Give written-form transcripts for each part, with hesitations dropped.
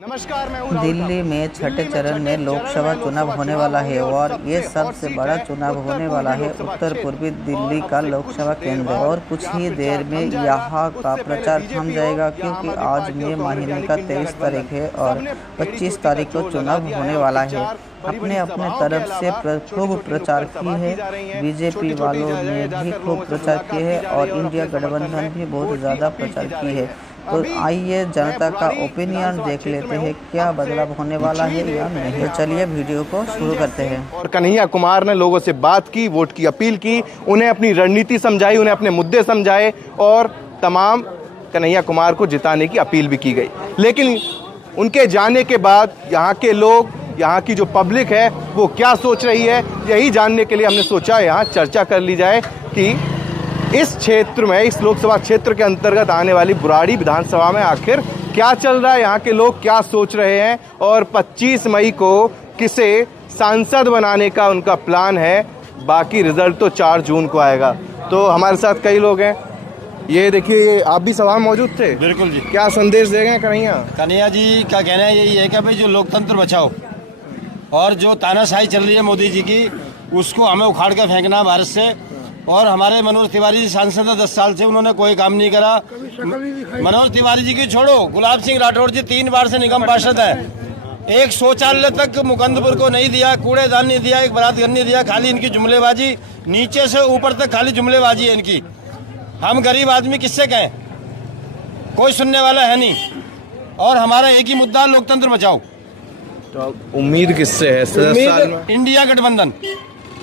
नमस्कार, मैं हूं राहुल। दिल्ली में छठे चरण में लोकसभा चुनाव होने वाला है और ये सबसे बड़ा चुनाव होने वाला है उत्तर पूर्वी दिल्ली का लोकसभा केंद्र। और कुछ ही देर में यहाँ का प्रचार थम जाएगा क्योंकि आज मई महीने का 23 तारीख है और 25 तारीख को चुनाव होने वाला है। अपने अपने तरफ से खूब प्रचार की है, बीजेपी वालों ने भी खूब प्रचार किए है और इंडिया गठबंधन भी बहुत ज़्यादा प्रचार की है। तो आइए जनता का ओपिनियन देख लेते हैं, क्या बदलाव होने वाला है या नहीं। तो चलिए वीडियो को शुरू करते हैं। और कन्हैया कुमार ने लोगों से बात की, वोट की अपील की, उन्हें अपनी रणनीति समझाई, उन्हें अपने मुद्दे समझाए और तमाम कन्हैया कुमार को जिताने की अपील भी की गई। लेकिन उनके जाने के बाद यहाँ के लोग, यहाँ की जो पब्लिक है वो क्या सोच रही है, यही जानने के लिए हमने सोचा यहाँ चर्चा कर ली जाए कि इस क्षेत्र में, इस लोकसभा क्षेत्र के अंतर्गत आने वाली बुराड़ी विधानसभा में आखिर क्या चल रहा है, यहाँ के लोग क्या सोच रहे हैं और 25 मई को किसे सांसद बनाने का उनका प्लान है। बाकी रिजल्ट तो 4 जून को आएगा। तो हमारे साथ कई लोग हैं, ये देखिए आप भी सभा में मौजूद थे। बिल्कुल जी। क्या संदेश देंगे कन्हैया जी का कहना है यही है कि भाई जो लोकतंत्र बचाओ और जो तानाशाही चल रही है मोदी जी की, उसको हमें उखाड़ के फेंकना भारत से। और हमारे मनोज तिवारी जी सांसद है, 10 साल से उन्होंने कोई काम नहीं करा। मनोज तिवारी जी की छोड़ो, गुलाब सिंह राठौर जी 3 बार से निगम पार्षद है, एक शौचालय तक मुकंदपुर को नहीं दिया, कूड़ेदान नहीं दिया, एक बारात घर नहीं दिया। खाली इनकी जुमलेबाजी, नीचे से ऊपर तक खाली जुमलेबाजी है इनकी। हम गरीब आदमी किससे कहें, कोई सुनने वाला है नहीं। और हमारा एक ही मुद्दा, लोकतंत्र बचाओ। तो उम्मीद किससे है 10 साल में? इंडिया गठबंधन।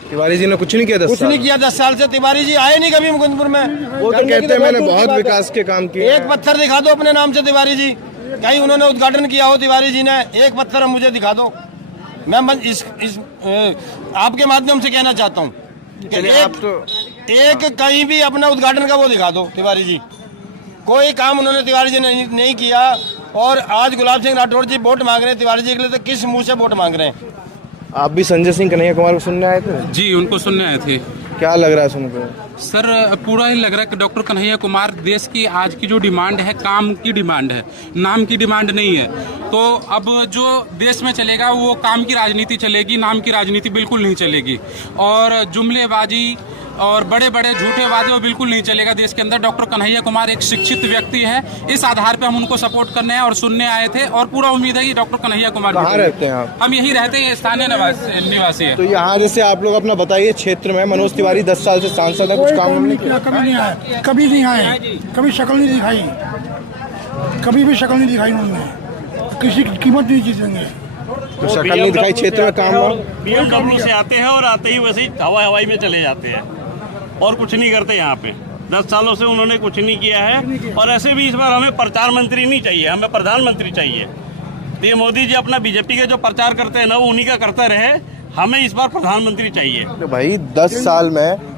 तिवारी जी ने कुछ नहीं किया 10 साल? कुछ नहीं किया 10 साल से। तिवारी जी आए नहीं कभी मुकुंदपुर में। वो तो कहते हैं मैंने बहुत विकास के काम किए। एक पत्थर दिखा दो अपने नाम से तिवारी जी, कहीं उन्होंने उद्घाटन किया हो तिवारी जी ने, एक पत्थर मुझे दिखा दो। मैं आपके माध्यम से कहना चाहता हूँ एक कहीं भी अपना उद्घाटन का वो दिखा दो तिवारी जी। कोई काम उन्होंने तिवारी जी ने नहीं किया। और आज गुलाब सिंह राठौर जी वोट मांग रहे हैं तिवारी जी के लिए, तो किस मुंह से वोट मांग रहे हैं? आप भी संजय सिंह कन्हैया कुमार को सुनने आए थे? जी, उनको सुनने आए थे। क्या लग रहा है सुनकर? सर, पूरा ही लग रहा है कि डॉक्टर कन्हैया कुमार देश की आज की जो डिमांड है, काम की डिमांड है, नाम की डिमांड नहीं है। तो अब जो देश में चलेगा वो काम की राजनीति चलेगी, नाम की राजनीति बिल्कुल नहीं चलेगी। और जुमलेबाजी और बड़े बड़े झूठे वादे वो बिल्कुल नहीं चलेगा देश के अंदर। डॉक्टर कन्हैया कुमार एक शिक्षित व्यक्ति है, इस आधार पे हम उनको सपोर्ट करने और सुनने आए थे और पूरा उम्मीद है कि डॉक्टर कन्हैया कुमार। कहाँ रहते हैं आप? हम यहीं रहते हैं, स्थानीय निवासी है। तो यहाँ जैसे आप लोग अपना बताइए, क्षेत्र में मनोज तिवारी 10 साल से सांसद है, कुछ काम नहीं किया? कभी नहीं आए, कभी नहीं आए, कभी शक्ल नहीं दिखाई, कभी भी शक्ल नहीं दिखाई उन्होंने, किसी की कीमत नहीं जीतेंगे। तो शक्ल नहीं दिखाई, क्षेत्र में काम हुआ? BMW से आते हैं और आते ही वैसे ही हवाई में चले जाते हैं और कुछ नहीं करते यहाँ पे। 10 सालों से उन्होंने कुछ नहीं किया है। और ऐसे भी इस बार हमें प्रचार मंत्री नहीं चाहिए, हमें प्रधानमंत्री चाहिए। तो ये मोदी जी अपना बीजेपी के जो प्रचार करते हैं ना, वो उन्हीं का करते रहे। हमें इस बार प्रधानमंत्री चाहिए। तो भाई 10 साल में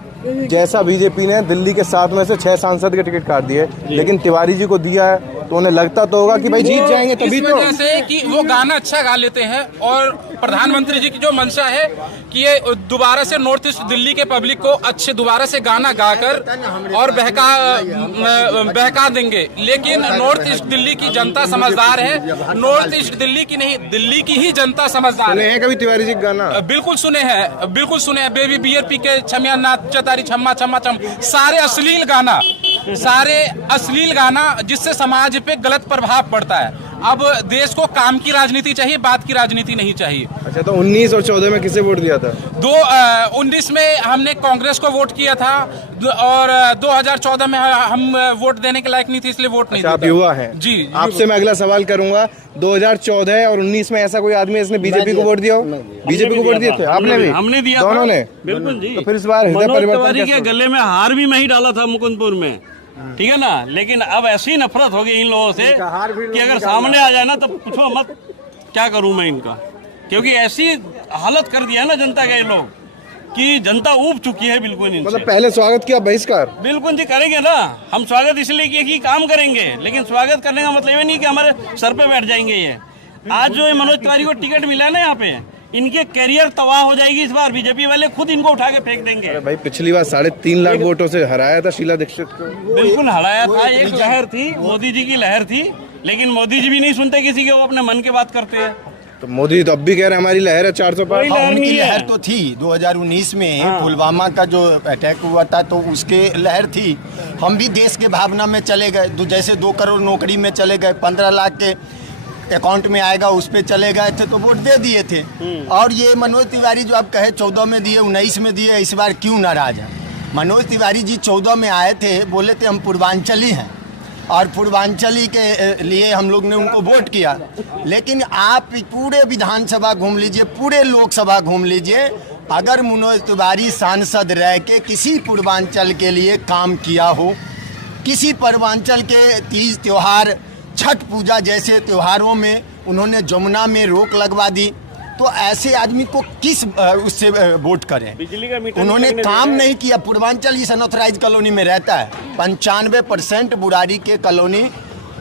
जैसा बीजेपी ने दिल्ली के 7 में से 6 सांसद के टिकट काट दिए, लेकिन तिवारी जी को दिया है, तो उन्हें लगता तो होगा कि भाई जीत जाएंगे। तभी तो इस वजह से कि वो गाना अच्छा गा लेते हैं और प्रधानमंत्री जी की जो मंशा है कि ये दोबारा से नॉर्थ ईस्ट दिल्ली के पब्लिक को अच्छे दोबारा से गाना गाकर और बहका देंगे। लेकिन नॉर्थ ईस्ट दिल्ली की जनता समझदार है, नॉर्थ ईस्ट दिल्ली की नहीं, दिल्ली की ही जनता समझदार है। कभी तिवारी जी गाना बिल्कुल सुने हैं, बिल्कुल सुने हैं। बेबी बियर पी के छमिया नाच चतारी छम्मा छम्मा छम, सारे अश्लील गाना, सारे अश्लील गाना जिससे समाज पे गलत प्रभाव पड़ता है। अब देश को काम की राजनीति चाहिए, बात की राजनीति नहीं चाहिए। अच्छा, तो 19 और 14 में किसे वोट दिया था? 19 में हमने कांग्रेस को वोट किया था और 2014 में हम वोट देने के लायक नहीं थे, इसलिए वोट नहीं दिया। आप युवा हैं जी। आपसे मैं अगला सवाल करूंगा, 2014 और 19 में ऐसा कोई आदमी इसने बीजेपी को वोट दिया हो? बीजेपी को वोट दिया था आपने भी? हमने दिया, दोनों ने? बिल्कुल जी। तो फिर इस बार हृदय मनोज तिवारी परिवर्तन के गले में हार भी मैं ही डाला था मुकुंदपुर में, ठीक है ना। लेकिन अब ऐसी नफरत हो गई इन लोगों से कि अगर सामने आ जाए ना तो पूछो मत क्या करूं मैं इनका। क्योंकि ऐसी हालत कर दिया ना जनता के लोग कि जनता ऊब चुकी है बिल्कुल इनसे। मतलब पहले स्वागत किया, बहिष्कार? बिल्कुल जी करेंगे ना, हम स्वागत इसलिए किए कि काम करेंगे। लेकिन स्वागत करने का मतलब ये नहीं कि हमारे सर पे बैठ जाएंगे। ये आज जो मनोज तिवारी को टिकट मिला है ना, यहाँ पे इनके करियर तबाह हो जाएगी। इस बार बीजेपी वाले खुद इनको उठा के फेंक देंगे। अरे भाई, पिछली बार 3.5 लाख वोटों से हराया था शीला दीक्षित को। बिल्कुल हराया था, एक लहर थी, मोदी जी की लहर थी। लेकिन मोदी जी भी नहीं सुनते किसी के, वो अपने मन की बात करते हैं। तो मोदी तो अब भी कह रहे हैं हमारी लहर है 400 पार। लहर उनकी नहीं है। लहर तो थी 2019 में पुलवामा का जो अटैक हुआ था, तो उसके लहर थी। हम भी देश के भावना में चले गए, तो जैसे 2 करोड़ नौकरी में चले गए, 15 लाख के अकाउंट में आएगा उस पर चले गए थे, तो वोट दे दिए थे। और ये मनोज तिवारी जो आप कहे 14 में दिए, 19 में दिए, इस बार क्यों नाराज है? मनोज तिवारी जी 14 में आए थे, बोले थे हम पूर्वांचली हैं और पूर्वांचली के लिए हम लोग ने उनको वोट किया। लेकिन आप पूरे विधानसभा घूम लीजिए, पूरे लोकसभा घूम लीजिए, अगर मनोज तिवारी सांसद रह के किसी पूर्वांचल के लिए काम किया हो, किसी पूर्वांचल के तीज त्योहार, छठ पूजा जैसे त्योहारों में उन्होंने जमुना में रोक लगवा दी, तो ऐसे आदमी को किस उससे वोट करें? बिजली का मीटर उन्होंने लगने काम दिया है। नहीं किया। पूर्वांचल इस अनऑथराइज कॉलोनी में रहता है, 95% बुराड़ी के कॉलोनी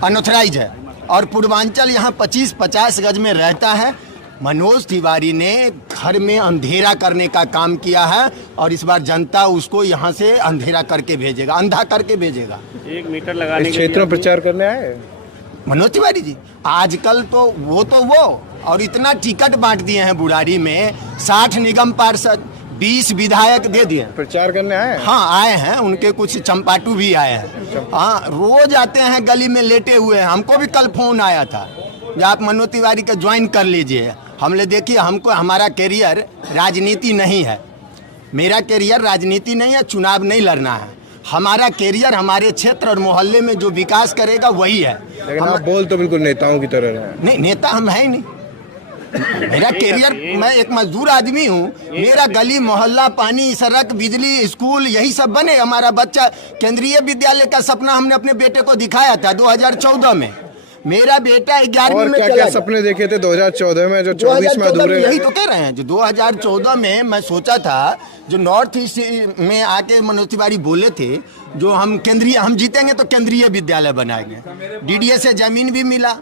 अनऑथराइज है और पूर्वांचल यहाँ 25-50 गज में रहता है। मनोज तिवारी ने घर में अंधेरा करने का काम किया है और इस बार जनता उसको यहाँ से अंधेरा करके भेजेगा, अंधा करके भेजेगा। 1 मीटर लगाने इस के क्षेत्र में प्रचार करने आए मनोज तिवारी जी आजकल तो वो और इतना टिकट बांट दिए हैं बुराड़ी में, 60 निगम पार्षद, 20 विधायक दे दिए। प्रचार करने आए? हाँ आए हैं, उनके कुछ चंपाटू भी आए हैं। हाँ रोज आते हैं, गली में लेटे हुए हैं। हमको भी कल फोन आया था कि आप मनोज तिवारी का ज्वाइन कर लीजिए। हमने देखिए, हमको हमारा कैरियर राजनीति नहीं है, मेरा कैरियर राजनीति नहीं है, चुनाव नहीं लड़ना है। हमारा कैरियर हमारे क्षेत्र और मोहल्ले में जो विकास करेगा वही है। लेकिन आप बोल तो बिल्कुल नेताओं की तरह रहे हैं। नहीं, नेता हम है ही नहीं। मेरा कैरियर, मैं एक मजदूर आदमी हूँ। मेरा गली मोहल्ला, पानी, सड़क, बिजली, स्कूल यही सब बने। हमारा बच्चा केंद्रीय विद्यालय का सपना हमने अपने बेटे को दिखाया था 2014 में। मेरा बेटा 11वीं और में क्या चला क्या गया। सपने देखे थे 2014 में जो 24 में 2014 अधूरे यही रह तो कह रहे हैं। जो 2014 में मैं सोचा था, जो नॉर्थ ईस्ट में आके मनोज तिवारी बोले थे, जो हम जीतेंगे तो केंद्रीय विद्यालय बनाएंगे। डीडीए से जमीन भी मिला,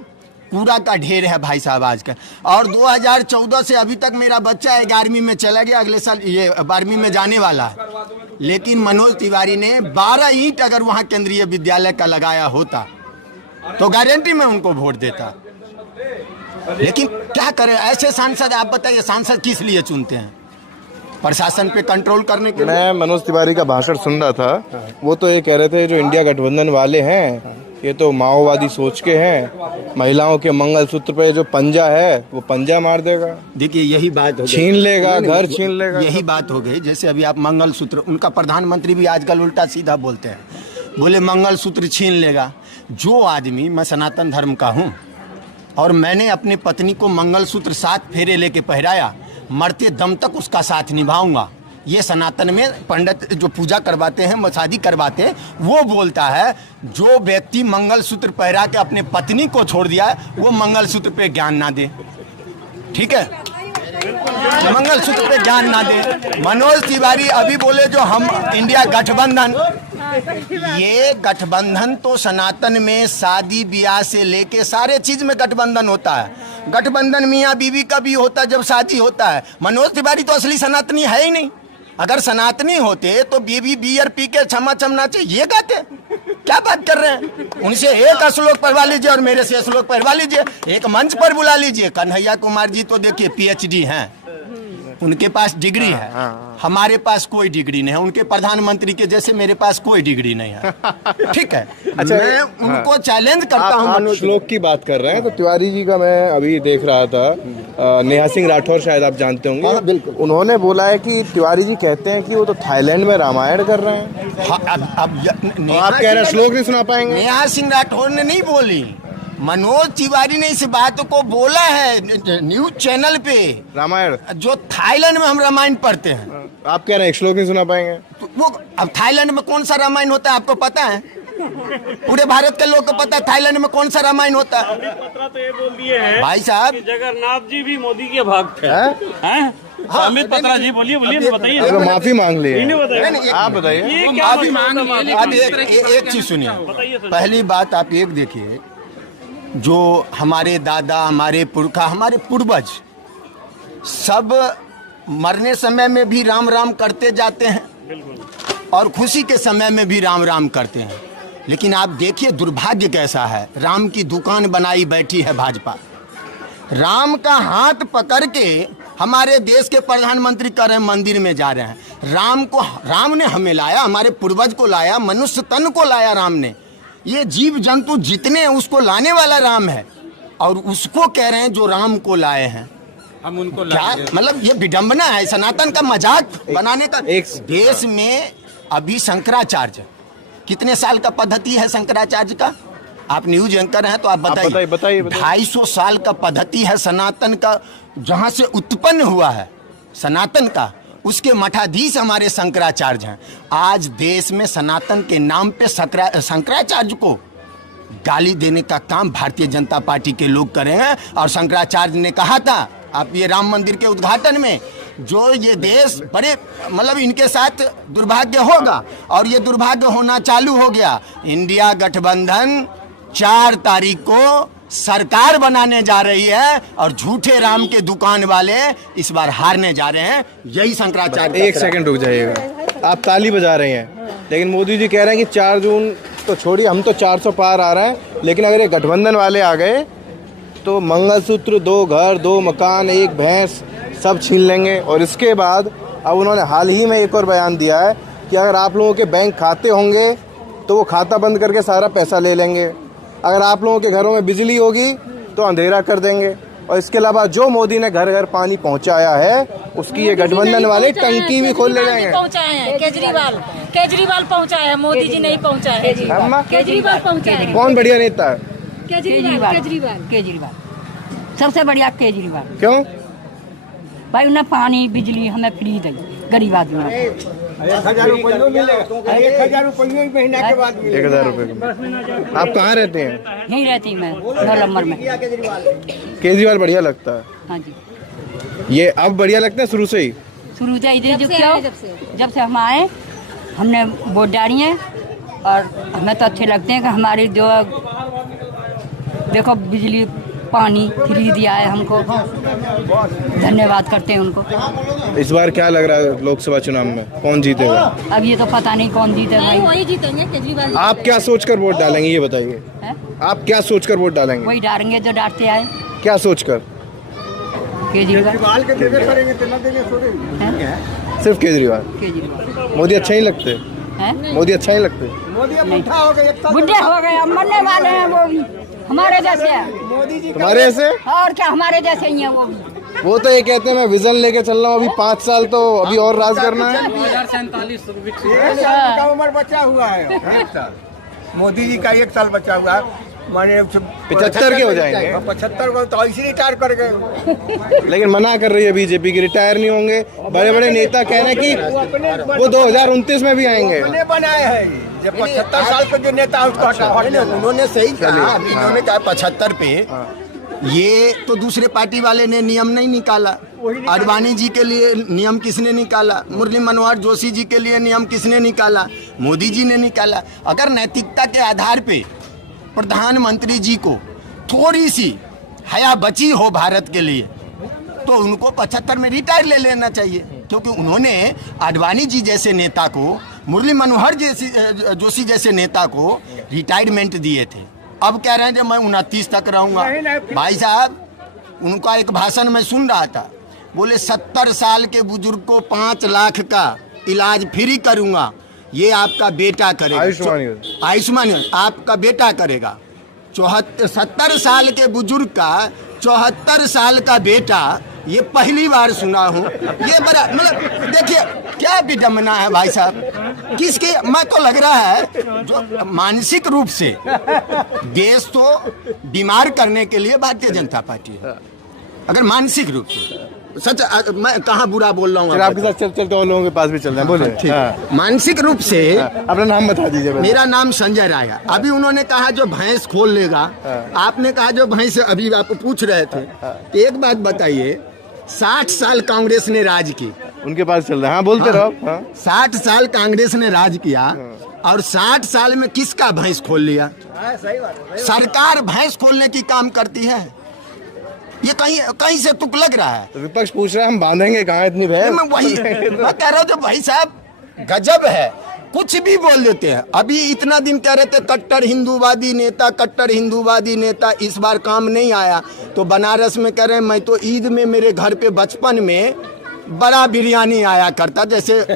पूरा का ढेर है भाई साहब आज का। और 2014 से अभी तक मेरा बच्चा 11वीं में चला गया, अगले साल ये 12वीं में जाने वाला है। लेकिन मनोज तिवारी ने 12 ईंट अगर वहाँ केंद्रीय विद्यालय का लगाया होता तो गारंटी में उनको वोट देता। लेकिन क्या करें, ऐसे सांसद, आप बताइए सांसद किस लिए चुनते हैं? प्रशासन पे कंट्रोल करने के लिए। मैं मनोज तिवारी का भाषण सुन रहा था, वो तो ये कह रहे थे जो इंडिया गठबंधन वाले हैं ये तो माओवादी सोच के हैं, महिलाओं के मंगलसूत्र पे जो पंजा है वो पंजा मार देगा। देखिए यही बात हो गई, छीन लेगा, घर छीन लेगा। यही बात हो गई। जैसे अभी आप मंगलसूत्र, उनका प्रधानमंत्री भी आजकल उल्टा सीधा बोलते हैं, बोले मंगलसूत्र छीन लेगा। जो आदमी, मैं सनातन धर्म का हूँ और मैंने अपनी पत्नी को मंगलसूत्र 7 फेरे लेके पहराया, मरते दम तक उसका साथ निभाऊंगा। ये सनातन में पंडित जो पूजा करवाते हैं, शादी करवाते हैं, वो बोलता है जो व्यक्ति मंगलसूत्र पहरा के अपने पत्नी को छोड़ दिया है वो मंगलसूत्र पे ज्ञान ना दे। ठीक है, मंगलसूत्र पे ज्ञान ना दे। मनोज तिवारी अभी बोले जो हम इंडिया गठबंधन, ये गठबंधन तो सनातन में शादी ब्याह से लेके सारे चीज में गठबंधन होता है। गठबंधन मियाँ बीवी का भी होता है जब शादी होता है। मनोज तिवारी तो असली सनातनी है ही नहीं। अगर सनातनी होते तो बीवी बियर पी के क्षमा क्षमना चाहिए ये गाते। क्या बात कर रहे हैं? उनसे एक श्लोक पढ़वा लीजिए और मेरे से श्लोक पढ़वा लीजिए, एक मंच पर बुला लीजिए। कन्हैया कुमार जी तो देखिए PhD हैं, उनके पास डिग्री है, हमारे पास कोई डिग्री नहीं है। उनके प्रधानमंत्री के जैसे मेरे पास कोई डिग्री नहीं है। ठीक है, अच्छा, मैं उनको चैलेंज करता हूँ। आप श्लोक की बात कर रहे हैं तो तिवारी जी का मैं अभी देख रहा था, नेहा सिंह राठौर शायद आप जानते होंगे। हाँ, बिल्कुल। उन्होंने बोला है कि तिवारी जी कहते हैं कि वो तो थाईलैंड में रामायण कर रहे हैं। हाँ, अब आप कह रहे हैं श्लोक नहीं सुना पाएंगे? नेहा सिंह राठौर ने नहीं बोली, मनोज तिवारी ने इस बात को बोला है न्यूज चैनल पे। रामायण जो थाईलैंड में हम रामायण पढ़ते हैं, आप कह रहे हैं एक श्लोक नहीं सुना पाएंगे? तो वो अब थाईलैंड में कौन सा रामायण होता है आपको पता है? पूरे भारत के लोग को पता है थाईलैंड में कौन सा रामायण होता है। पत्रा तो ये बोल दिए हैं भाई साहब, कि जगन्नाथ जी भी मोदी के भक्त हैं। अमित पत्रा जी बोलिए बताइए। तो माफी मांग ली है। बताइए आप बताइए। ये वो क्या माफी मांग ली है, अब लेकिन एक चीज सुनिए। बताइए सर। पहली बात आप एक देखिए, जो हमारे दादा, हमारे पुरखा, हमारे पूर्वज सब मरने समय में भी राम राम करते जाते हैं और खुशी के समय में भी राम राम करते हैं। लेकिन आप देखिए दुर्भाग्य कैसा है, राम की दुकान बनाई बैठी है भाजपा। राम का हाथ पकड़ के हमारे देश के प्रधानमंत्री कर रहे हैं, मंदिर में जा रहे हैं। राम ने हमें लाया, हमारे पूर्वज को लाया, मनुष्य तन को लाया राम ने। ये जीव जंतु जितने हैं उसको लाने वाला राम है, और उसको कह रहे हैं जो राम को लाए हैं। हम उनको क्या मतलब ये विडंबना है, सनातन का मजाक बनाने का। देश में अभी शंकराचार्य कितने साल का पद्धति है शंकराचार्य का? आप न्यूज एंकर हैं तो आप बताइए। 250 साल का पद्धति है सनातन का, जहां से उत्पन्न हुआ है सनातन का, उसके मठाधीश हमारे शंकराचार्य हैं। आज देश में सनातन के नाम पे शंकराचार्य को गाली देने का काम भारतीय जनता पार्टी के लोग कर रहे हैं। और शंकराचार्य ने कहा था आप ये राम मंदिर के उद्घाटन में, जो ये देश बड़े मतलब इनके साथ दुर्भाग्य होगा, और ये दुर्भाग्य होना चालू हो गया। इंडिया गठबंधन 4 तारीख को सरकार बनाने जा रही है, और झूठे राम के दुकान वाले इस बार हारने जा रहे हैं। यही शंकराचार्य। एक सेकंड रुक जाइएगा, आप ताली बजा रहे हैं, लेकिन मोदी जी कह रहे हैं कि 4 जून तो छोड़िए, हम तो 400 पार आ रहे हैं, लेकिन अगर ये गठबंधन वाले आ गए तो मंगलसूत्र, 2 घर, 2 मकान, 1 भैंस सब छीन लेंगे। और इसके बाद अब उन्होंने हाल ही में एक और बयान दिया है कि अगर आप लोगों के बैंक खाते होंगे तो वो खाता बंद करके सारा पैसा ले लेंगे। अगर आप लोगों के घरों में बिजली होगी तो अंधेरा कर देंगे। और इसके अलावा जो मोदी ने घर घर पानी पहुंचाया है, उसकी ये गठबंधन वाले टंकी भी खोल ले जाएंगे। पहुंचाए हैं केजरीवाल पहुंचाया है, मोदी जी नहीं पहुंचाया है। केजरीवाल पहुंचाया है। कौन बढ़िया नेता है? केजरीवाल सबसे बढ़िया केजरीवाल। क्यों भाई उन्हें पानी बिजली हमें फ्री दी गरीब आदमी। 1000 रुपये मिलेगा, 1000 रुपये महीना के बाद। 1000 रुपये। आप कहाँ रहते हैं? यहीं रहती मैं 9 नंबर में। केजरीवाल बढ़िया लगता है? हाँ जी। ये अब बढ़िया लगता है शुरू से ही? शुरू से इधर जब से हम आए हमने वोट डाली है, और हमें तो अच्छे लगते हैं कि हमारी जो देखो बिजली पानी फ्री दिया है हमको, धन्यवाद करते हैं उनको। इस बार क्या लग रहा है लोकसभा चुनाव में कौन जीतेगा? अब ये तो पता नहीं कौन जीतेगा। वही जीतेंगे केजरीवाल। आप क्या सोचकर वोट डालेंगे ये बताइए? आप क्या सोचकर वोट डालेंगे? वही डालेंगे जो डालते आए। क्या सोचकर? केजरीवाल। सिर्फ केजरीवाल। मोदी अच्छा ही लगते? मोदी अच्छा ही लगते? बुढ़े हो गए, अब मरने वाले हैं वो भी हमारे जैसे है। तुम्हारे जैसे? और क्या हमारे जैसे ही है वो भी। वो तो ये कहते हैं मैं विजन लेके चल रहा हूँ, अभी 5 साल तो अभी और राज करना है। 2047 का उम्र बचा हुआ है। 1 साल मोदी जी का 1 साल बचा हुआ है। माने 75 के हो जाएंगे। 75 को तो ऐसे रिटायर कर गए। लेकिन मना कर रही है बीजेपी की, रिटायर नहीं होंगे। बड़े बड़े नेता कह रहे हैं कि वो 2029 में भी आएंगे। बनाए हैं जब 75 साल के जो नेता उसको उन्होंने सही कहा, उन्होंने कहा 75 पे। ये तो दूसरे पार्टी वाले ने नियम नहीं निकाला। अडवाणी जी के लिए नियम किसने निकाला? मुरली मनोहर जोशी जी के लिए नियम किसने निकाला? मोदी जी ने निकाला। अगर नैतिकता के आधार पे प्रधानमंत्री जी को थोड़ी सी हया बची हो भारत के लिए, तो उनको 75 में रिटायर ले लेना चाहिए, क्योंकि उन्होंने आडवाणी जी जैसे नेता को, मुरली मनोहर जोशी जैसे नेता को रिटायरमेंट दिए थे। अब कह रहे हैं कि मैं 29 तक रहूँगा। भाई साहब, उनका एक भाषण में सुन रहा था, बोले 70 साल के बुजुर्ग को 5 लाख का इलाज फ्री करूँगा, ये आपका बेटा करेगा। आयुष्मान आपका बेटा करेगा। 70 साल के बुजुर्ग का 74 साल का बेटा, ये पहली बार सुना हूँ। ये बड़ा मतलब देखिए क्या विडंबना है भाई साहब। किसके, मैं तो लग रहा है जो मानसिक रूप से देश तो बीमार करने के लिए भारतीय जनता पार्टी है। अगर मानसिक रूप से सच, मैं कहाँ बुरा बोल रहा हूँ? आपके साथ चलते और लोगों के पास भी चल रहे हैं, बोले। ठीक। मानसिक रूप से अपना नाम बता दीजिए। मेरा नाम संजय राय है। अभी उन्होंने कहा जो भैंस खोल लेगा, आपने कहा जो भैंस, अभी आप पूछ रहे थे। एक बात बताइए, 60 साल कांग्रेस ने राज की, उनके पास चल रहा है। हाँ, बोलते रहो। 60 साल कांग्रेस ने राज किया, और 60 साल में किसका भैंस खोल लिया? सरकार भैंस खोलने की काम करती है। ये कहीं से तुक लग रहा है। विपक्ष पूछ रहा है हम बांधेंगे कहाँ इतनी भैंस? मैं वही मैं कह रहा हूँ, जो भाई साहब गजब है। कुछ भी बोल देते हैं। अभी इतना दिन कह रहे थे कट्टर हिंदूवादी नेता, कट्टर हिंदूवादी नेता, इस बार काम नहीं आया। तो बनारस में कह रहे हैं मैं तो ईद में मेरे घर पे बचपन में बड़ा बिरयानी आया करता, जैसे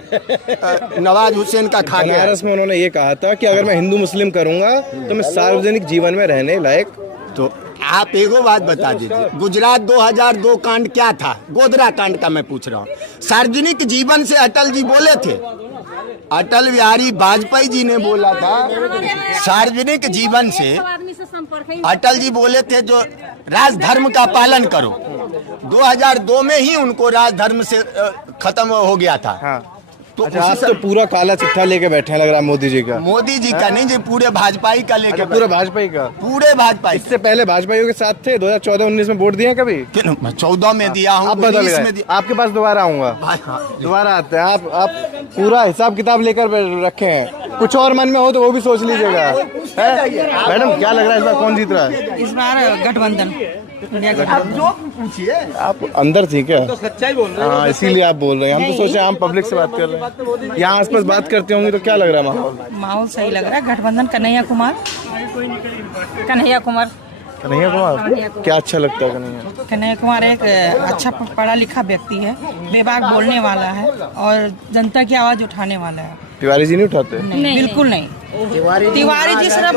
नवाज हुसैन का खा गया। बनारस में उन्होंने ये कहा था कि अगर मैं हिंदू मुस्लिम करूंगा तो मैं सार्वजनिक जीवन में रहने लायक। तो आप एगो बात बता दीजिए, गुजरात 2002 कांड क्या था? गोधरा कांड का मैं पूछ रहा हूँ। सार्वजनिक जीवन से अटल जी बोले थे, अटल बिहारी वाजपेयी जी ने बोला था सार्वजनिक जीवन से, अटल जी बोले थे जो राजधर्म का पालन करो। 2002 में ही उनको राजधर्म से खत्म हो गया था। हाँ। तो अच्छा, आप तो पूरा काला चिट्ठा लेके बैठे हैं लग रहा है मोदी जी का। मोदी जी का नहीं जी, पूरे भाजपा का लेके। पूरे भाजपा का? पूरे भाजपा। इससे पहले भाजपाइयों के साथ थे 2014-19 में वोट दिए कभी? 14 में दिया हूँ, अब बदल गए। आपके पास दोबारा आऊंगा, दोबारा आते हैं। आप पूरा हिसाब किताब लेकर रखे हैं, कुछ और मन में हो तो वो भी सोच लीजिएगा। मैडम क्या लग रहा है इस बार कौन जीत रहा है? इस बार गठबंधन। आप अंदर थी क्या? तो सच्चाई बोल रहे हैं। हाँ, इसीलिए आप बोल रहे हैं। हम तो सोचे हम पब्लिक से बात कर रहे हैं, यहाँ आसपास बात करते होंगे तो क्या लग रहा है माहौल? माहौल सही लग रहा है। गठबंधन कन्हैया कुमार। कन्हैया कुमार क्या अच्छा लगता है? कन्हैया कुमार एक अच्छा पढ़ा लिखा व्यक्ति है, बेबाक बोलने वाला है और जनता की आवाज उठाने वाला है। तिवारी जी नहीं उठाते? बिल्कुल नहीं। तिवारी जी सिर्फ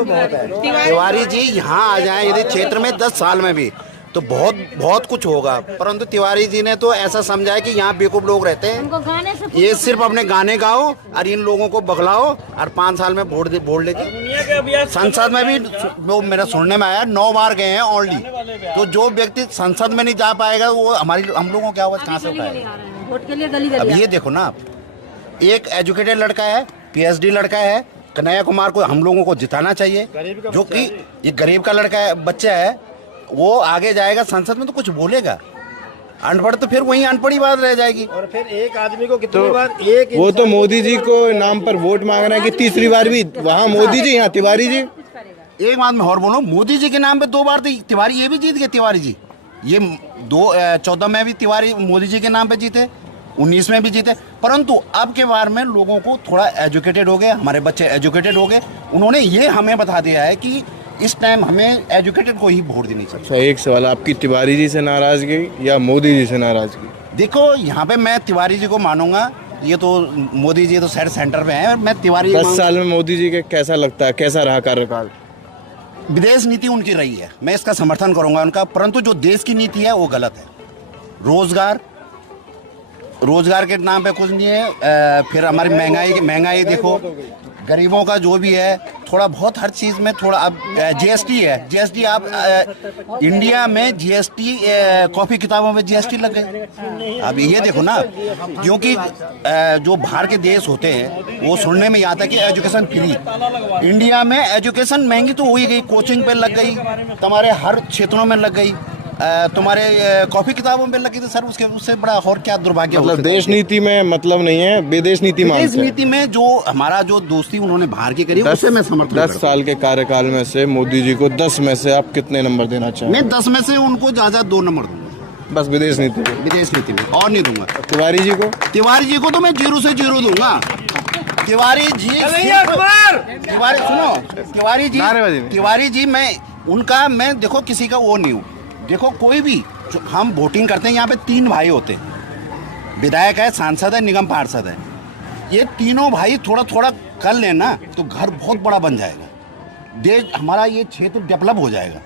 तिवारी जी यहाँ आ जाए यदि क्षेत्र में 10 साल में भी तो बहुत कुछ होगा, परंतु तिवारी जी ने तो ऐसा समझा है कि यहाँ बेवकूफ लोग रहते हैं, ये सिर्फ अपने गाने गाओ और इन लोगों को बगलाओ और 5 साल में वोट लेके। संसद में भी वो मेरा सुनने में आया 9 बार गए हैं ऑलरेडी। तो जो व्यक्ति संसद में नहीं जा पाएगा वो हम लोगों की आवाज कहाँ से उठाएगा? अब ये देखो ना, एक एजुकेटेड लड़का है, PhD लड़का है, कन्हैया कुमार को हम लोगों को जिताना चाहिए, जो कि ये गरीब का लड़का है, बच्चा है, वो आगे जाएगा संसद में तो कुछ बोलेगा। अनपढ़ तो फिर वही अनपढ़ी बात रह जाएगी। और फिर एक आदमी को कितनी बार एक वो तो मोदी जी को नाम पर वोट मांग रहे हैं कि तीसरी बार भी वहाँ मोदी जी, यहाँ तिवारी जी। एक बात मैं और बोलूं, मोदी जी के नाम पे 2 बार तिवारी ये भी जीत गए। तिवारी जी ये 2014 में भी तिवारी मोदी जी के नाम पे जीते, 19 में भी जीते, परंतु अब के बार में लोगों को थोड़ा एजुकेटेड हो गए, हमारे बच्चे एजुकेटेड हो गए। उन्होंने ये हमें बता दिया है कि इस टाइम हमें एजुकेटेड को ही वोट देनी चाहिए। अच्छा, एक सवाल, आपकी तिवारी जी से नाराजगी या मोदी जी से नाराजगी? देखो यहाँ पे मैं तिवारी जी को मानूंगा, ये तो मोदी जी तो सेंटर पे हैं, मैं तिवारी। 10 साल में मोदी जी के कैसा लगता है, कैसा रहा कार्यकाल? विदेश नीति उनकी रही है, मैं इसका समर्थन करूंगा उनका, परंतु जो देश की नीति है वो गलत है। रोजगार के नाम पे कुछ नहीं है। फिर हमारी महंगाई देखो, गरीबों का जो भी है थोड़ा बहुत हर चीज़ में थोड़ा। अब GST है, GST आप इंडिया में GST कॉपी किताबों में GST लग गए। अब ये देखो ना, क्योंकि जो बाहर के देश होते हैं वो सुनने में आता है कि एजुकेशन फ्री। इंडिया में एजुकेशन महंगी तो हो ही गई, कोचिंग पे लग गई, तुम्हारे हर क्षेत्रों में लग गई, तुम्हारे कॉपी किताबों में लगी। तो सर उससे बड़ा और क्या दुर्भाग्य? मतलब देश नीति में मतलब नहीं है, विदेश नीति में। विदेश नीति में जो हमारा जो दोस्ती उन्होंने बाहर की करी, उसे मैं समर्थन 10 साल के कार्यकाल में से मोदी जी को 10 में से आप कितने नंबर देना चाहेंगे? मैं 10 में से उनको ज्यादा 2 नंबर दूंगा, बस विदेश नीति में और नहीं दूंगा। तिवारी जी को तो मैं 0 से 0 दूंगा। तिवारी जी मैं उनका, मैं देखो किसी का वो नहीं हूँ। देखो कोई भी हम वोटिंग करते हैं, यहाँ पे 3 भाई होते हैं, विधायक है, सांसद है, निगम पार्षद है। ये तीनों भाई थोड़ा थोड़ा कर लेना तो घर बहुत बड़ा बन जाएगा, देश हमारा ये क्षेत्र डेवलप हो जाएगा।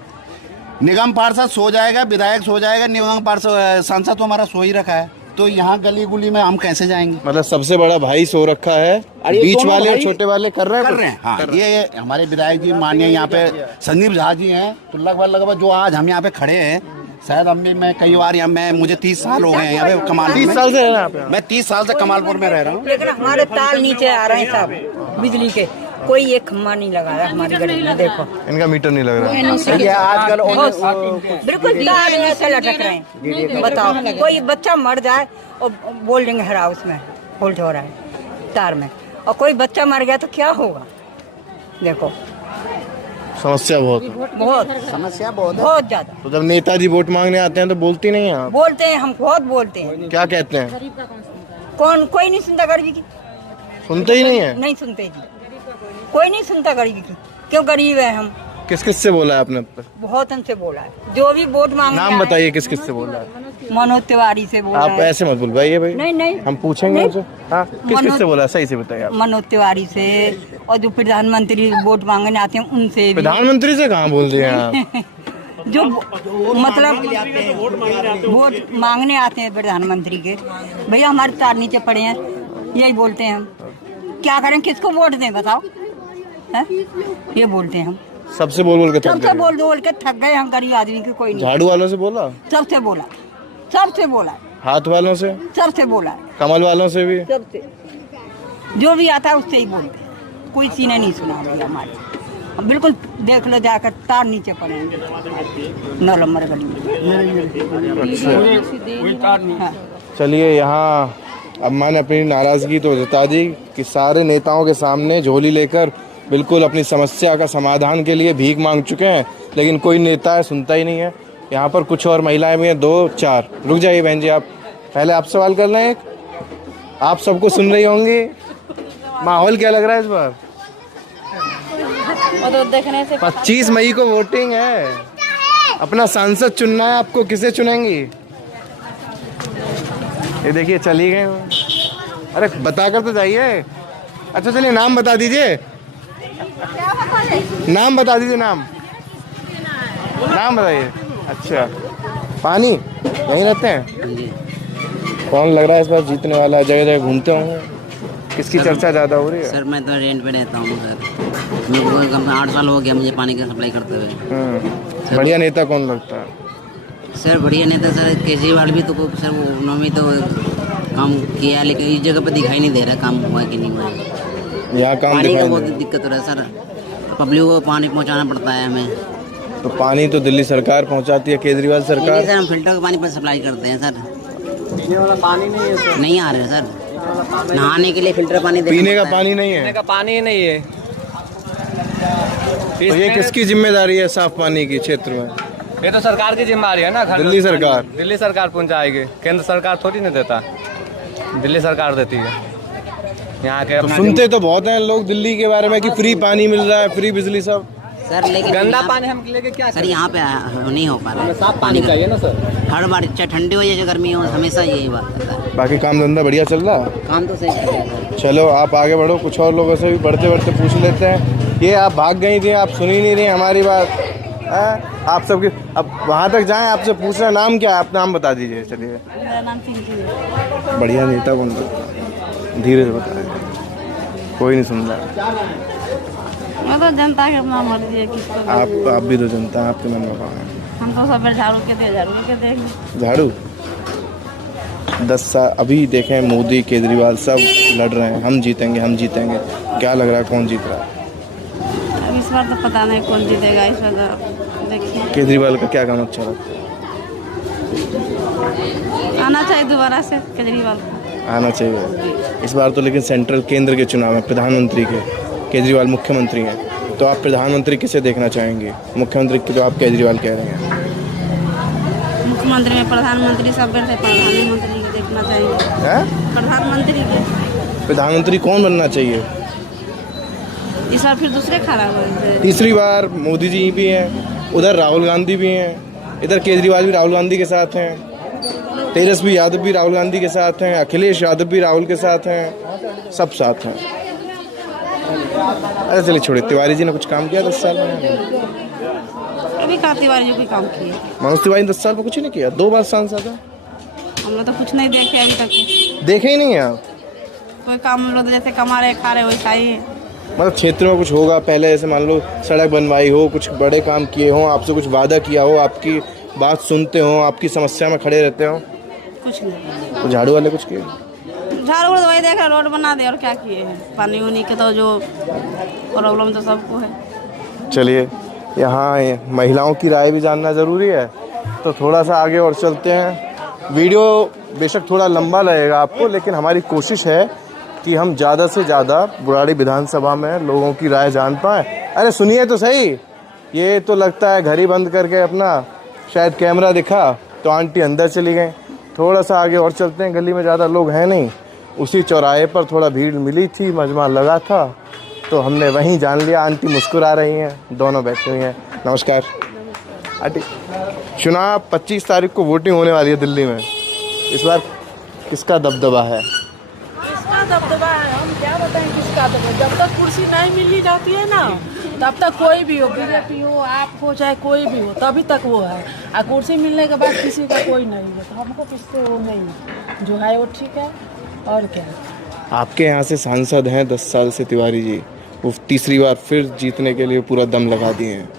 निगम पार्षद सो जाएगा, विधायक सो जाएगा, निगम पार्षद सांसद तो हमारा सो ही रखा है, तो यहाँ गली गुली में हम कैसे जाएंगे? मतलब सबसे बड़ा भाई सो रखा है, बीच वाले और छोटे वाले कर रहे हैं। हाँ, ये हमारे विधायक जी माननीय यहाँ पे संदीप झा जी हैं, तो लगभग जो आज हम यहाँ पे खड़े हैं, शायद मैं कई बार यहाँ मुझे 30 साल हो गए हैं यहाँ पे कमालपुर। 30 साल से रह रहा है? मैं 30 साल से कमालपुर में रह रहा हूँ। लेकिन हमारे तार नीचे आ रहे हैं सब बिजली के, कोई एक खम्मा नहीं लगा रहा हमारी गली में। देखो इनका मीटर नहीं लग रहा है आजकल, बिल्कुल तार ऐसे लटक रहे हैं। बताओ, कोई बच्चा मर जाए और बोल्डिंग हाउस में फॉल्ट हो रहा है तार में, और कोई बच्चा मर गया तो क्या होगा? देखो समस्या बहुत ज्यादा। तो जब नेताजी वोट मांगने आते हैं तो बोलती नहीं है आप? बोलते हैं, हम बहुत बोलते हैं। क्या कहते हैं? कोई नहीं सुनता गरीबी की। सुनते ही नहीं है। नहीं सुनते जी, कोई नहीं सुनता गरीब की। क्यों गरीब है हम। किस किस से बोला है आपने अब तक? बहुत उनसे बोला है, जो भी वोट मांगने नाम आए। बताइए किस किस से बोला है? मनोज तिवारी से बोला आप है। ऐसे मत बुलवाइए भाई। नहीं नहीं, हम पूछेंगे नहीं। उनसे। हाँ, किस किस से बोला, सही से बताइए आप। मनोज तिवारी से, और जो प्रधानमंत्री वोट मांगने आते हैं उनसे भी। प्रधानमंत्री से कहाँ बोल दिए आप? जो मतलब वोट मांगने आते हैं प्रधानमंत्री के, भैया हमारे तार नीचे पड़े हैं, यही बोलते हैं हम। क्या करें, किसको वोट दें बताओ, है? ये बोलते हैं हम। सबसे बोल बोल के थक सबसे गए। बोल के थक गए हम, गरीब आदमी के कोई नहीं। झाड़ू वालों से बोला? सबसे बोला, सबसे बोला, हाथ वालों से? सबसे बोला, कमल वालों से भी? सबसे, जो भी आता है उससे ही बोलते हैं। कोई सी ने नहीं सुना भैया हमारे। हम बिल्कुल देख लो, जाकर तार नीचे पड़े हैं 9 नंबर गली में। हाँ। चलिए, यहाँ अब मैंने अपनी नाराज़गी तो जता दी कि सारे नेताओं के सामने झोली लेकर बिल्कुल अपनी समस्या का समाधान के लिए भीख मांग चुके हैं, लेकिन कोई नेता है सुनता ही नहीं है। यहाँ पर कुछ और महिलाएं भी हैं, 2-4। रुक जाइए बहन जी, आप पहले आप सवाल कर लें। आप सबको सुन रही होंगी, माहौल क्या लग रहा है इस बार? 25 मई को वोटिंग है, अपना सांसद चुनना है आपको। किसे चुनेंगी? ये देखिए चली गए। अरे बता कर तो जाइए। अच्छा चलिए, नाम बता दीजिए, नाम बता दीजिए, नाम बताइए। अच्छा, पानी यहीं रहते हैं? कौन लग रहा है इस बार जीतने वाला? जगह जगह घूमते होंगे, किसकी चर्चा ज़्यादा हो रही है? सर मैं तो रेंट पे रहता हूँ सर, मेरे को कम से 8 साल हो गया मुझे पानी का सप्लाई करते हुए। बढ़िया नेता कौन लगता है? सर बढ़िया नेता सर केजरीवाल भी तो सर, वो उन्होंने तो काम किया, लेकिन इस जगह पे दिखाई नहीं दे रहा काम हुआ कि नहीं हुआ। यहाँ काम पानी का दिखाई बहुत नहीं। दिक्कत हो रहा है सर, पब्लिक को पानी पहुँचाना पड़ता है हमें। तो पानी तो दिल्ली सरकार पहुंचाती है, केजरीवाल नहीं सरकार। सर, हम फिल्टर का पानी पर सप्लाई करते हैं सर। पीने वाला पानी नहीं है सर। नहीं आ रहा है सर, नहाने के लिए फिल्टर पानी पीने का पानी नहीं है। पीने का पानी नहीं है। तो ये किसकी जिम्मेदारी है साफ पानी की क्षेत्र में? ये तो सरकार की जिम्मेदारी है ना। दिल्ली सरकार। दिल्ली सरकार पहुंचाएगी, केंद्र सरकार थोड़ी नहीं देता, दिल्ली सरकार देती है यहाँ के। तो सुनते तो बहुत हैं लोग दिल्ली के बारे में कि फ्री पानी मिल रहा है, फ्री बिजली सब। सर लेकिन गंदा पानी हम लेके क्या सर यहाँ पे नहीं हो पा रहा है। साफ पानी चाहिए ना सर। हर बार चाहे ठंडी हो या गर्मी हो, हमेशा यही बात होता है। बाकी काम धंधा बढ़िया चल रहा है? काम तो सही चल रहा है सर। चलो आप आगे बढ़ो, कुछ और लोगों से भी बढ़ते बढ़ते पूछ लेते हैं। ये आप भाग गई थी, आप सुन ही नहीं रही हमारी बात है? आप सबके अब वहाँ तक जाएं, आपसे पूछ रहे हैं नाम क्या है, आप नाम बता दीजिए। चलिए, मेरा नाम पिंकी। बढ़िया नेता कौन लगता? धीरे से बताएं, कोई नहीं सुन रहा। मैं तो जनता के अपना मर्जी है किसको। आप भी तो जनता हैं, आपके मन में कौन है? हम तो सब झाड़ू के दे, झाड़ू के देख। झाड़ू 10 साल अभी देखें, मोदी केजरीवाल सब लड़ रहे हैं, हम जीतेंगे हम जीतेंगे। क्या लग रहा है कौन जीत रहा है? अब इस बार तो पता नहीं कौन जीतेगा, इस बार तो देखिए। केजरीवाल का क्या काम अच्छा लगता है? आना चाहिए दोबारा से केजरीवाल को। आना चाहिए इस बार तो, लेकिन सेंट्रल केंद्र के चुनाव है, प्रधानमंत्री के। केजरीवाल मुख्यमंत्री हैं, तो आप प्रधानमंत्री किसे देखना चाहेंगे? मुख्यमंत्री की तो आप केजरीवाल कह रहे हैं। मुख्यमंत्री में प्रधानमंत्री सब बैठे, प्रधानमंत्री को देखना चाहिए। हैं? प्रधानमंत्री के प्रधानमंत्री कौन बनना चाहिए? इस बार फिर दूसरे खड़ा हुए। तीसरी बार मोदी जी भी हैं, उधर राहुल गांधी भी हैं, इधर केजरीवाल भी राहुल गांधी के साथ हैं, तेजस्वी यादव भी राहुल गांधी के साथ हैं, अखिलेश यादव भी राहुल के साथ हैं, सब साथ हैं। अरे चलिए छोड़िए, तिवारी जी ने कुछ काम किया 10 साल में? अभी कहाँ तिवारी जी कोई काम किए? मनोज तिवारी 10 साल में कुछ नहीं किया, 2 बार सांसद है। हम लोग तो कुछ नहीं देखे अभी तक। देखे ही नहीं है आप? कोई काम हम लोग जैसे कमा रहे खा रहे वैसा ही। मतलब क्षेत्र में कुछ होगा पहले, जैसे मान लो सड़क बनवाई हो, कुछ बड़े काम किए हों, आपसे कुछ वादा किया हो, आपकी बात सुनते हो, आपकी समस्या में खड़े रहते हो? कुछ नहीं। तो झाड़ू वाले कुछ किए? झाड़ू वाले वही देख रहे, रोड बना दे और क्या किए हैं। पानी उनी के तो जो प्रॉब्लम तो सबको है। चलिए, यहाँ महिलाओं की राय भी जानना ज़रूरी है, तो थोड़ा सा आगे और चलते हैं। वीडियो बेशक थोड़ा लंबा लगेगा आपको, लेकिन हमारी कोशिश है कि हम ज़्यादा से ज़्यादा बुराड़ी विधानसभा में लोगों की राय जान पाएँ। अरे सुनिए तो सही, ये तो लगता है घर ही बंद करके अपना शायद कैमरा दिखा तो आंटी अंदर चली गई। थोड़ा सा आगे और चलते हैं, गली में ज़्यादा लोग हैं नहीं, उसी चौराहे पर थोड़ा भीड़ मिली थी, मजमा लगा था, तो हमने वहीं जान लिया। आंटी मुस्कुरा रही हैं, दोनों बैठी हुई हैं। नमस्कार आंटी। चुनाव 25 तारीख को वोटिंग होने वाली है दिल्ली में, इस बार किसका दबदबा है? किसका दबदबा है, हम क्या बताएं किसका दबदबा। जब तक कुर्सी नहीं मिली जाती है ना, तब तक कोई भी हो, बीजेपी हो, आप हो, चाहे कोई भी हो, तभी तक वो है। और कुर्सी मिलने के बाद किसी का कोई नहीं है, तो हमको किससे वो नहीं है, जो है वो ठीक है। और क्या, आपके यहाँ से सांसद हैं 10 साल से तिवारी जी, वो तीसरी बार फिर जीतने के लिए पूरा दम लगा दिए हैं,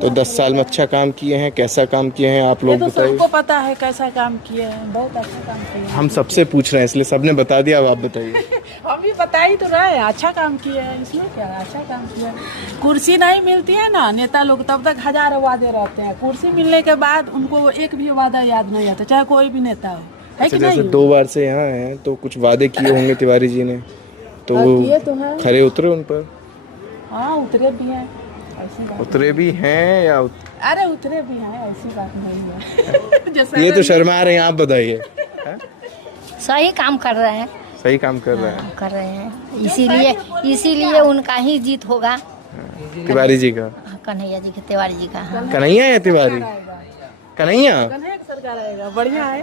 तो 10 साल में अच्छा काम किए हैं, कैसा काम किए हैं आप लोग तो बताइए। सबको पता है कैसा काम किए हैं, बहुत अच्छा काम किए हैं। हम सबसे पूछ रहे हैं इसलिए सबने बता दिया, अब आप बताइए। हम भी बता ही तो रहे हैं, अच्छा काम किए हैं, इसमें क्या है, अच्छा काम किया है। कुर्सी नहीं मिलती है ना नेता लोग, तब तक हजारों वादे रहते हैं। कुर्सी मिलने के बाद उनको एक भी वादा याद नहीं आता, चाहे कोई भी नेता हो, है कि नहीं। 2 बार से यहाँ हैं तो कुछ वादे किए होंगे तिवारी जी ने, तो किए तो हैं। खरे उतरे उन पर? हाँ उतरे भी हैं, ऐसी बात उतरे भी हैं या अरे उतरे भी हैं, ऐसी बात नहीं है। ये तो शर्मा रहे हैं, आप बताइए। सही काम कर रहे हैं, सही काम कर रहे हैं, इसीलिए उनका ही जीत होगा। तिवारी जी का, कन्हैया जी के, तिवारी जी का। हाँ। कन्हैया या तिवारी? कन्हैया सरकार आएगा, बढ़िया है,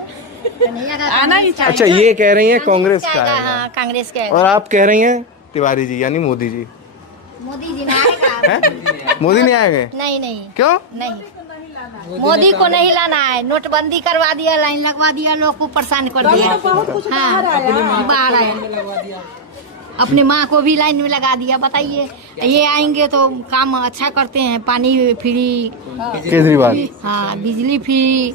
आना ही चाहिए। अच्छा, ये कह रही हैं कांग्रेस का आएगा। हाँ, कांग्रेस के। और आप कह रही हैं तिवारी जी यानी मोदी जी। मोदी जी नहीं आएगा। मोदी नहीं आएंगे? नहीं। क्यों नहीं, मोदी को नहीं लाना है। नोटबंदी करवा दिया, लाइन लगवा दिया, लोग को परेशान कर दिया। हाँ, बाहर आया, अपने माँ को भी लाइन में लगा दिया। बताइए, ये आएंगे तो काम अच्छा करते हैं, पानी फ्री, केजरीवाल। हाँ, बिजली फ्री,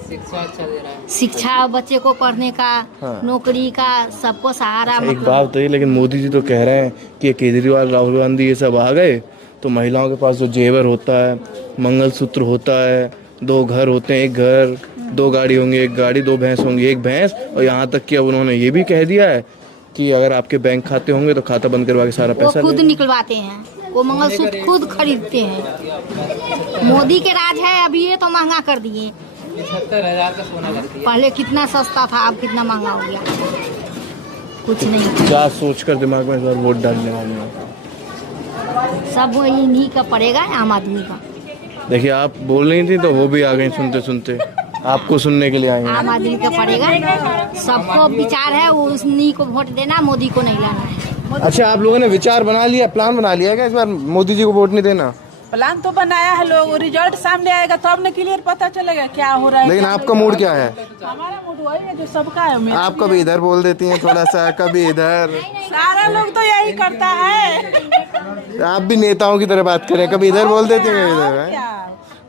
शिक्षा बच्चे को पढ़ने का, नौकरी का, सबको सहारा। एक बात बताइए, लेकिन मोदी जी तो कह रहे हैं कि केजरीवाल, राहुल गांधी ये सब आ गए तो महिलाओं के पास जो जेवर होता है, मंगलसूत्र होता है, 2 घर होते हैं, 1 घर, 2 गाड़ी होंगी, 1 गाड़ी, 2 भैंस होंगी, 1 भैंस, और यहाँ तक कि अब उन्होंने ये भी कह दिया है कि अगर आपके बैंक खाते होंगे तो खाता बंद करवा के सारा पैसा खुद निकलवाते हैं, वो मंगलसूत्र खुद खरीदते हैं। मोदी के राज है, अभी ये तो महंगा कर दिए। 75,000 का सोना करती है। पहले कितना सस्ता था, अब कितना महंगा हो गया, कुछ नहीं। क्या सोचकर दिमाग में इस बार वोट डालने वाले हैं? सब वही इन्हीं का पड़ेगा, आम आदमी का। देखिए, आप बोल रही थी तो वो भी आ गई सुनते सुनते, आपको सुनने के लिए आए हैं। आम आदमी का पड़ेगा, सबको विचार है वो उन्हीं को वोट देना, मोदी को नहीं लाना है। अच्छा, आप लोगों ने विचार बना लिया, प्लान बना लिया क्या इस बार मोदी जी को वोट नहीं देना? प्लान तो बनाया है, लोग रिजल्ट सामने आएगा तब न क्लियर पता चलेगा क्या हो रहा है। लेकिन आपका मूड क्या है? हमारा मूड वही है जो सबका है। आप कभी इधर बोल देती हैं थोड़ा सा, कभी इधर। सारा लोग तो यही करता है। आप भी नेताओं की तरह बात करें, कभी इधर बोल देती हैं, इधर।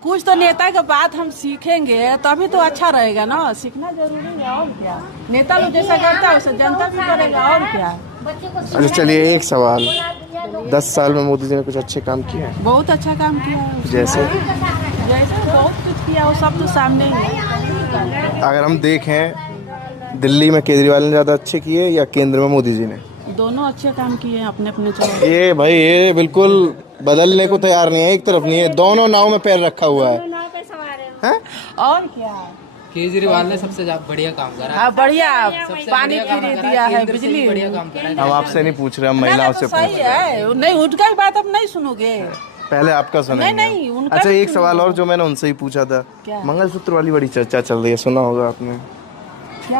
कुछ तो नेता के बात हम सीखेंगे तभी तो अच्छा रहेगा ना, सीखना जरूरी है। और क्या, नेता लोग जैसा करता है वैसे जनता भी करेगा, और क्या। अच्छा चलिए, एक सवाल, 10 साल में मोदी जी ने कुछ अच्छे काम किए हैं? बहुत अच्छा काम किया है। जैसे बहुत कुछ किया, वो सब तो सामने ही है। अगर हम देखें, दिल्ली में केजरीवाल ने ज़्यादा अच्छे किए या केंद्र में मोदी जी ने? दोनों अच्छे काम किए हैं अपने अपने जगह। ये भाई, ये बिल्कुल बदलने को तैयार नहीं है, एक तरफ नहीं है, दोनों नाव में पैर रखा हुआ है। और क्या, केजरीवाल ने सबसे बढ़िया काम करा। हाँ, बढ़िया, पानी फ्री दिया है, बिजली। बढ़िया काम करा। हम आपसे नहीं पूछ रहे, हम महिलाओं से पूछ रहे हैं। नहीं, उनका बात अब नहीं सुनोगे, पहले आपका सुनेंगे। नहीं, उनका। अच्छा, एक सवाल और जो मैंने उनसे ही पूछा था, मंगलसूत्र वाली बड़ी चर्चा चल रही है, सुना होगा आपने।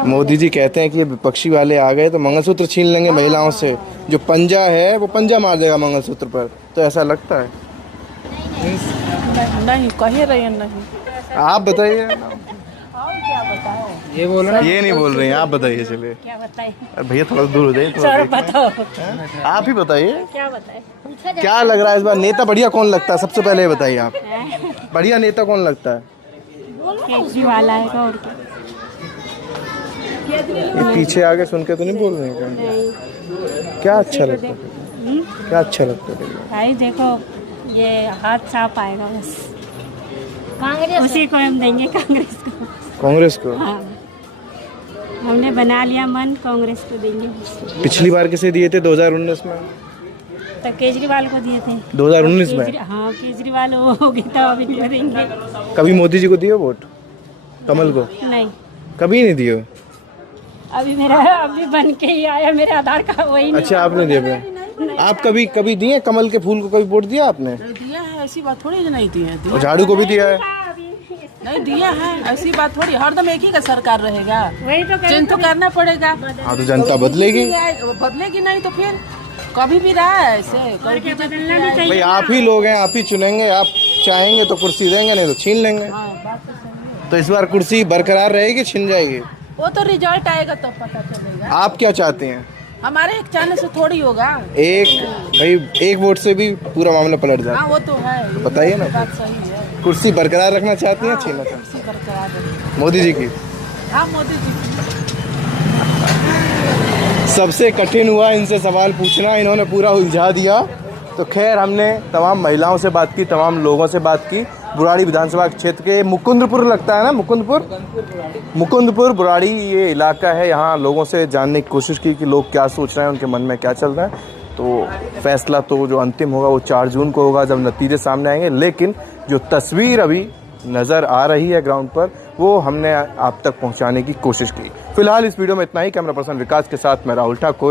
मोदी जी कहते हैं कि ये विपक्षी वाले आ गए तो मंगलसूत्र छीन लेंगे महिलाओं से, जो पंजा है वो पंजा मार देगा मंगलसूत्र पर, तो ऐसा लगता है? नहीं, कह रहे हैं नहीं। आप बताइए। ये बोल रहे, ये नहीं बोल रही हैं, आप बताइए। चलिए, क्या बताए भैया थोड़ा दूर हो जाइए, थोड़ा बताओ, आप ही बताइए। क्या बताए, क्या लग रहा है इस बार नेता बढ़िया कौन लगता है? सबसे पहले ये बताइए, आप बढ़िया नेता कौन लगता है? केजरीवाल आएगा। और ये पीछे आगे सुन के तो नहीं बोल रहे हैं? क्या अच्छा लगता है? क्या अच्छा लगता है? भाई देखो, ये हाथ साफ आएगा, बस कांग्रेस, उसी को हम देंगे, कांग्रेस को। कांग्रेस को? हाँ, हमने बना लिया मन, कांग्रेस को देंगे। पिछली बार किसे दिए थे 2019 में? तो केजरीवाल को दिए थे 2019 में। हाँ, केजरीवाल हो गए तो अभी नहीं देंगे। कभी मोदी जी को दिए वोट? कमल को? नहीं, कभी नहीं दिए। अभी मेरा अभी बन के ही आया, मेरे आधार कार्ड वही नहीं। अच्छा, आपने दिए? आप कभी दिए कमल के फूल को, कभी वोट दिया आपने? दिया है, ऐसी बात थोड़ी नहीं दी है। और झाड़ू को भी दिया है? नहीं दिया है, ऐसी बात थोड़ी। हरदम एक ही का सरकार रहेगा, वही तो चेंज तो करना पड़ेगा। हाँ, तो जनता बदलेगी। बदलेगी नहीं तो फिर कभी भी रहा है ऐसे। भाई आप ही लोग हैं, आप ही चुनेंगे। आप चाहेंगे तो कुर्सी देंगे, नहीं तो छीन लेंगे। तो इस बार कुर्सी बरकरार रहेगी, छिन जाएगी? वो तो रिजल्ट आएगा तो पता चलेगा। आप क्या चाहते हैं? हमारे एक चाहने से थोड़ी होगा। एक वोट से भी पूरा मामला पलट जाता है। हाँ, वो तो है। बताइए ना, बात सही है। कुर्सी बरकरार रखना चाहती हैं, छीनना चाहती कुर्सी बरकरार हैं? मोदी जी की? हाँ, मोदी जी की। सबसे कठिन हुआ इनसे सवाल पूछना, इन्होंने पूरा उलझा दिया। तो खैर, हमने तमाम महिलाओं से बात की, तमाम लोगों से बात की। बुराड़ी विधानसभा क्षेत्र के मुकुंदपुर लगता है ना, मुकुंदपुर बुराड़ी ये इलाका है। यहाँ लोगों से जानने की कोशिश की कि लोग क्या सोच रहे हैं, उनके मन में क्या चल रहा है। तो फैसला तो जो अंतिम होगा वो 4 जून को होगा, जब नतीजे सामने आएंगे। लेकिन जो तस्वीर अभी नज़र आ रही है ग्राउंड पर, वो हमने आप तक पहुँचाने की कोशिश की। फिलहाल इस वीडियो में इतना ही। कैमरा पर्सन विकास के साथ मैं राहुल ठाकुर।